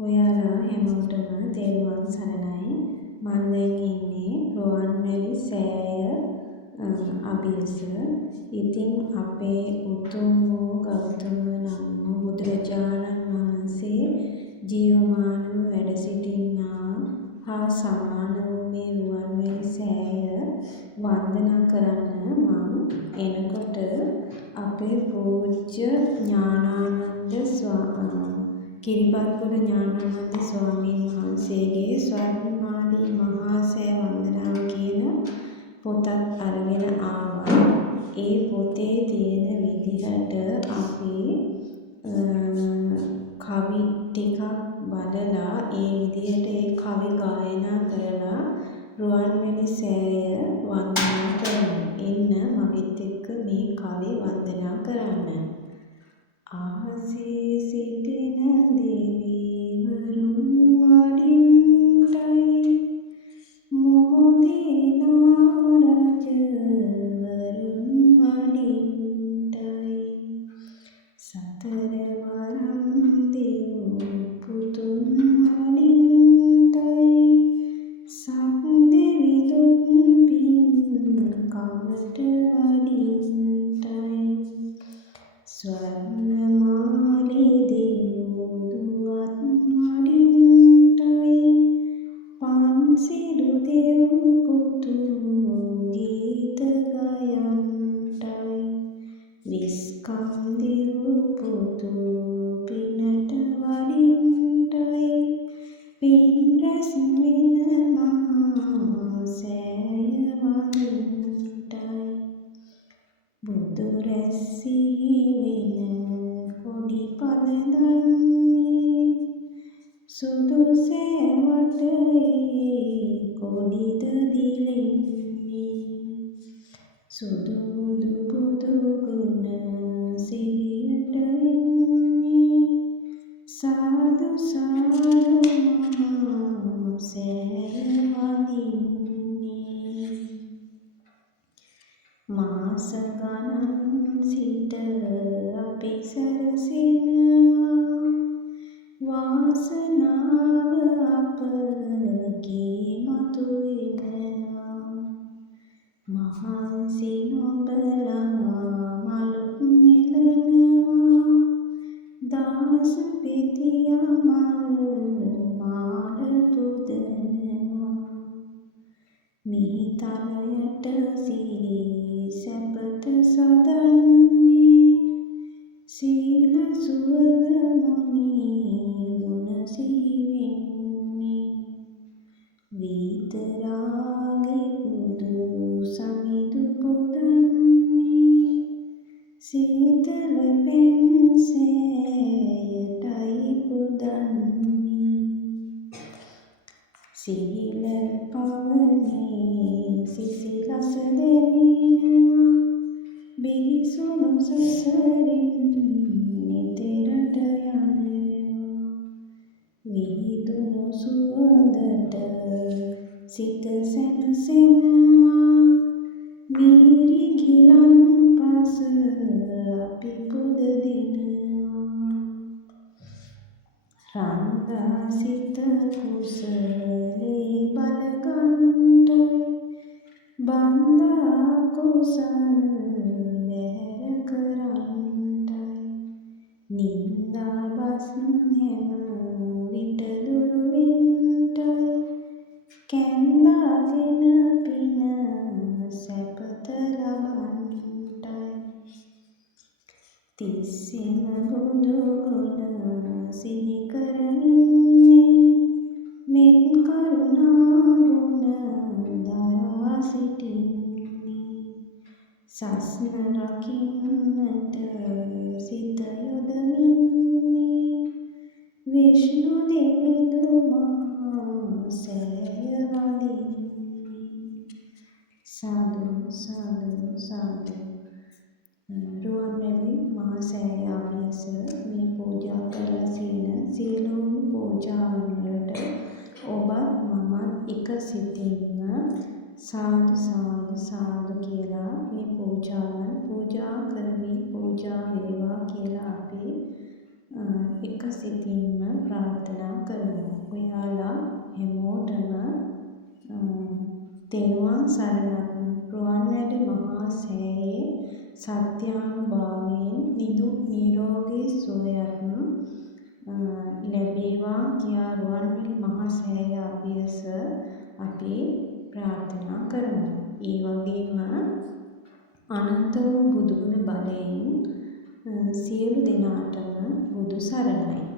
ඔයාලා හැමෝටම තෙරුවන් සරණයි. මම දැන් ඉන්නේ රුවන්වැලි සෑය අභියස. ඉතින් අපේ උතුම් වූ ගෞතම නම් වූ බුදුරජාණන් වහන්සේ ජීවමානව වැඩ සිටින්නා හා සමාන වූ මේ රුවන්වැලි සෑය වන්දනා කරන්න මම එනකොට අපේ පූජ්‍ය ඥානානන්ද කිරිබත්ගොඩ ඥානානන්ද ස්වාමීන් වහන්සේගේ ස්වර්ණමාලී මහා සෑ වන්දනාව කියන පොතත් අරගෙන ආවා. ඒ පොතේ තියෙන විදිහට අපි කවි ටිකක් බලලා ඒ විදිහට ඒ කවි ගායනා කරලා රුවන්වැලි සෑය වන්දනා කරනවා. එන්න මගෙත් එක්ක මේ කවි වන්දනා කරන්න. අහසේ සිටින දෙවිවරුන් වඩින්ටයි මොහොතේ නාරජවරුන් වඩින්ටයි සතර වරම් දෙව් පුතුන් වඩින්ටයි සක් දෙවිඳුන් පින් කමට වඩින්ටයි ස්වර්ණමාලී දෙව්දුවත් වඩින්ටයි පන්සිරු දෙව් පුතු ගීත ගයන්ටයි විස්කම් දෙව් පුතු පිනට වඩින්ටයි පින් රැස් වෙන මහා සෑය වඩින්ටයි බුදු රැස්සිහි වෙන කොඩි පළඳන්නේ සුදු සෑවටේ කොඩිද දිලෙන්නේ සුදු බුදු බුදු ගුණ සිහියට එන්නේ සාදු සාදු මහා සෑය වඳින්නේ මාස ගණන් සිට අපි සැරසෙනවා වාසනාව අපගේ මතුවෙනවා මහන්සි නොබලා මලුත් නෙලනවා දාස පෙතියා මල් මාල පුදනවා මීතලයට සිරි සැපත සදන්නේ සීල සුවඳ මුනි ගුණ සිහිවෙන්නේ විතරාගේ පුදු සමිඳු පුදන්නේ සීතල පෙන්සෑයටයි පුදන්නේ සිහිල පවනේ සිසිලස දෙනවා බිහිසුණු සසරින් නිතරට යනවා විහිදුණු සුවඳට සිත සැනසෙනවා මිහිරි ගිලන් පස අපි පුද දෙනවා රන්දා සිත කුසලේ බලගන්ටයි බන්දා කුසල් වැහැර කරන්ටයි නින්දා බස් හැම විට දුරු වෙන්ටයි කැන්දාගෙන පින සැපත ලබන්ටයි තිස්සෙම බුදු ගුණ සිහි කරමින්නේ මෙත් කරුණා ගුණ දරා සිටින්නේ සස්න රකින්නට සිත යොදමින්නේ විෂ්ණු දෙවිඳු මහා සෑය වඳින්නේ සාදු සාදු සාදු රුවන්වැලි මහා සෑය අභියස මේ පූජා කරලා සියලුම පූජාවන් වලට ඔබත් මමත් එක සිතින්ම සාදු සාදු සාදු කියලා මේ පූජාවන් පූජා කරමින් පූජා වේවා කියලා අපි එක සිතින්ම ප්‍රාර්ථනා කරමු. තෙරුවන් සරණක්. රුවන්වැලි මහා සෑයේ සත්‍යානුභාවයෙන් නිදුක් නිරෝගී සුවයක් ලැබේවා කියා රුවන්වැලි මහා සෑය අභියස අපි ප්‍රාර්ථනා කරමු. ඒ වගේම අනන්ත වූ බුදුගුණ බලයෙන් සියලු දෙනාටම බුදු සරණයි.